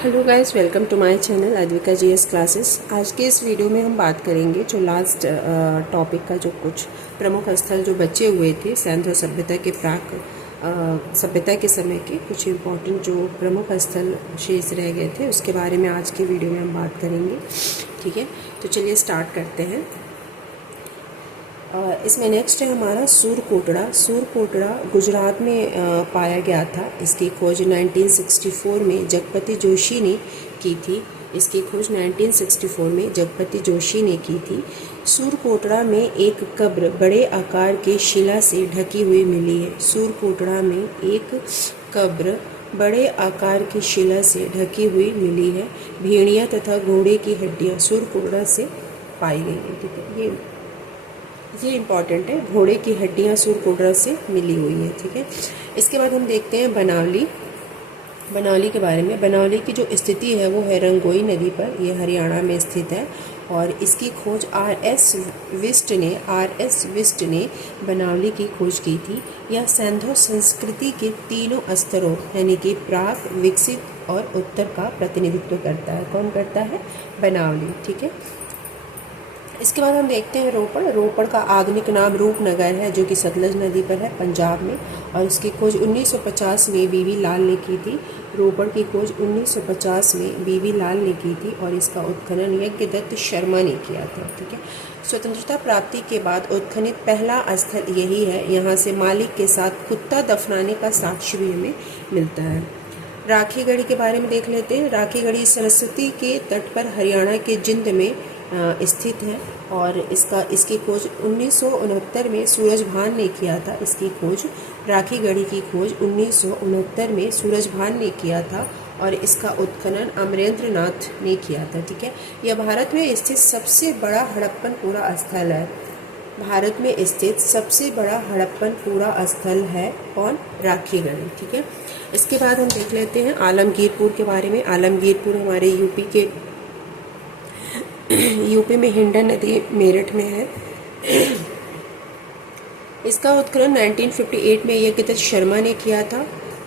Hello guys, welcome to my channel Advika GS classes. आज के इस वीडियो में हम बात करेंगे जो लास्ट टॉपिक का जो कुछ प्रमुख स्थल जो बचे हुए थे सैंधव सभ्यता के प्राक सभ्यता के समय के कुछ इम्पोर्टेंट जो प्रमुख स्थल शेष रह गए थे उसके बारे में आज की वीडियो में हम बात करेंगे। ठीक है, तो चलिए स्टार्ट करते हैं। इसमें नेक्स्ट है हमारा सूरकोटड़ा। सूरकोटड़ा गुजरात में पाया गया था। इसकी खोज 1964 में जगपति जोशी ने की थी। इसकी खोज 1964 में जगपति जोशी ने की थी। सूरकोटड़ा में एक कब्र बड़े आकार की शिला से ढकी हुई मिली है। सूरकोटड़ा में एक कब्र बड़े आकार की शिला से ढकी हुई मिली है। भेड़िया तथा घोड़े की हड्डियाँ सूरकोटड़ा से पाई गई हैं। ठीक है, ये इम्पॉर्टेंट है, घोड़े की हड्डियाँ सूरकोटड़ा से मिली हुई है। ठीक है, इसके बाद हम देखते हैं बनावली। बनावली के बारे में, बनावली की जो स्थिति है वो है रंगोई नदी पर। ये हरियाणा में स्थित है और इसकी खोज आर.एस. विस्ट ने बनावली की खोज की थी। यह सैंधव संस्कृति के तीनों स्तरों यानी कि प्राक, विकसित और उत्तर का प्रतिनिधित्व करता है। कौन करता है? बनावली। ठीक है, इसके बाद हम देखते हैं रोपड़। रोपड़ का आधुनिक नाम रूपनगर है जो कि सतलज नदी पर है पंजाब में, और इसकी खोज 1950 में वीवी लाल ने की थी। रोपड़ की खोज 1950 में वीवी लाल ने की थी और इसका उत्खनन यज्ञदत्त शर्मा ने किया था। ठीक है, स्वतंत्रता प्राप्ति के बाद उत्खनित पहला स्थल यही है। यहाँ से मालिक के साथ कुत्ता दफनाने का साक्ष्य भी हमें मिलता है। राखीगढ़ी के बारे में देख लेते हैं। राखीगढ़ी सरस्वती के तट पर हरियाणा के जिंद में स्थित है और इसकी खोज 1969 में सूरजभान ने किया था। इसकी खोज राखीगढ़ी की खोज 1969 में सूरजभान ने किया था और इसका उत्खनन अमरेंद्र नाथ ने किया था। ठीक है, यह भारत में स्थित सबसे बड़ा हड़प्पन पूरा स्थल है। भारत में स्थित सबसे बड़ा हड़प्पन पूरा स्थल है कौन? राखीगढ़ी। ठीक है, इसके बाद हम देख लेते हैं आलमगीरपुर के बारे में। आलमगीरपुर हमारे यूपी में हिंडन नदी मेरठ में है। इसका उत्खनन 1958 में यज्ञदत्त शर्मा ने किया था।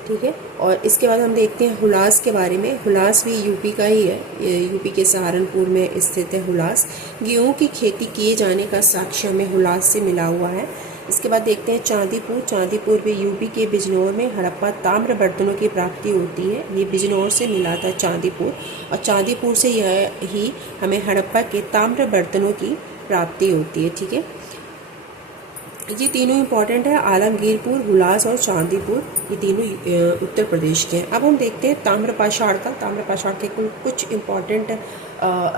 ठीक है, और इसके बाद हम देखते हैं हुलास के बारे में। हुलास भी यूपी का ही है, यूपी के सहारनपुर में स्थित है हुलास। गेहूं की खेती किए जाने का साक्ष्य हमें हुलास से मिला हुआ है। इसके बाद देखते हैं चांदीपुर। चांदीपुर भी यूपी के बिजनौर में हड़प्पा ताम्र बर्तनों की प्राप्ति होती है। ये बिजनौर से मिला था चांदीपुर, और चांदीपुर से यह ही हमें हड़प्पा के ताम्र बर्तनों की प्राप्ति होती है। ठीक है, ये तीनों इंपॉर्टेंट है, आलमगीरपुर, हुलास और चांदीपुर। ये तीनों उत्तर प्रदेश के हैं। अब हम देखते हैं ताम्रपाषाण का। ताम्रपाषाण के कुछ इम्पॉर्टेंट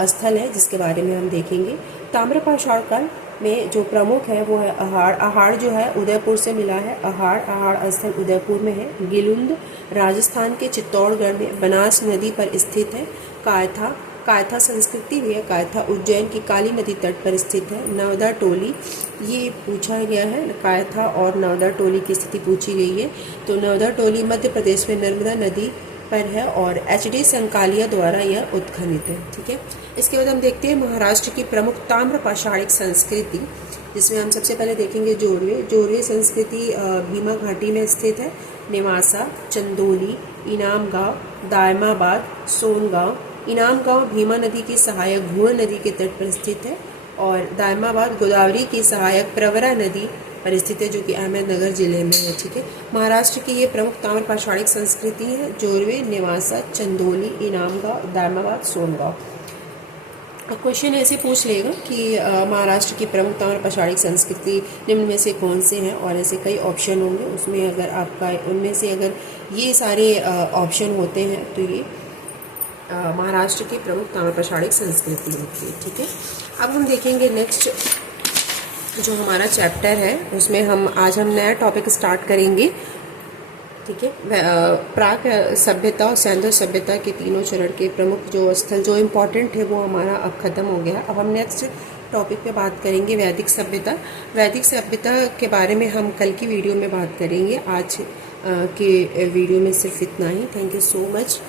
स्थल है जिसके बारे में हम देखेंगे। ताम्रपाषाण काल में जो प्रमुख है वो है अहाड़। अहाड़ जो है उदयपुर से मिला है। अहाड़ स्थल उदयपुर में है। गिलुंद राजस्थान के चित्तौड़गढ़ में बनास नदी पर स्थित है। कायथा संस्कृति हुई है। कायथा उज्जैन की काली नदी तट पर स्थित है। नवदा टोली, ये पूछा गया है, कायथा और नवदा टोली की स्थिति पूछी गई है। तो नवदा टोली मध्य प्रदेश में नर्मदा नदी पर है और एच.डी. संकालिया द्वारा यह उत्खनित है। ठीक है, इसके बाद हम देखते हैं महाराष्ट्र की प्रमुख ताम्रपाषाणिक संस्कृति, जिसमें हम सबसे पहले देखेंगे जोरवे। जोरवे संस्कृति भीमा घाटी में स्थित है। नेवासा, चंदोली, इनाम गांव, दायमाबाद, सोनगांव। इनाम गांव भीमा नदी की सहायक घूर्ण नदी के तट पर स्थित है और दायमाबाद गोदावरी की सहायक प्रवरा नदी पर स्थित है जो कि अहमदनगर जिले में है। ठीक है, महाराष्ट्र की ये प्रमुख ताम्रपाषाणिक संस्कृति है: जोरवे, नेवासा, चंदोली, इनाम गांव, दायमाबाद, सोनगांव। क्वेश्चन ऐसे पूछ लेगा कि महाराष्ट्र की प्रमुख ताम्रपाषाणिक संस्कृति निम्न में से कौन से हैं, और ऐसे कई ऑप्शन होंगे। उसमें अगर आपका उनमें से अगर ये सारे ऑप्शन होते हैं तो ये महाराष्ट्र की प्रमुख ताम्रपाषाणिक संस्कृति होती है। ठीक है, अब हम देखेंगे नेक्स्ट जो हमारा चैप्टर है उसमें आज हम नया टॉपिक स्टार्ट करेंगे। ठीक है, प्राक सभ्यता और सैंधव सभ्यता के तीनों चरण के प्रमुख जो स्थल जो इम्पोर्टेंट है वो हमारा अब खत्म हो गया। अब हम नेक्स्ट टॉपिक पे बात करेंगे वैदिक सभ्यता। वैदिक सभ्यता के बारे में हम कल की वीडियो में बात करेंगे। आज के वीडियो में सिर्फ इतना ही। Thank you so much.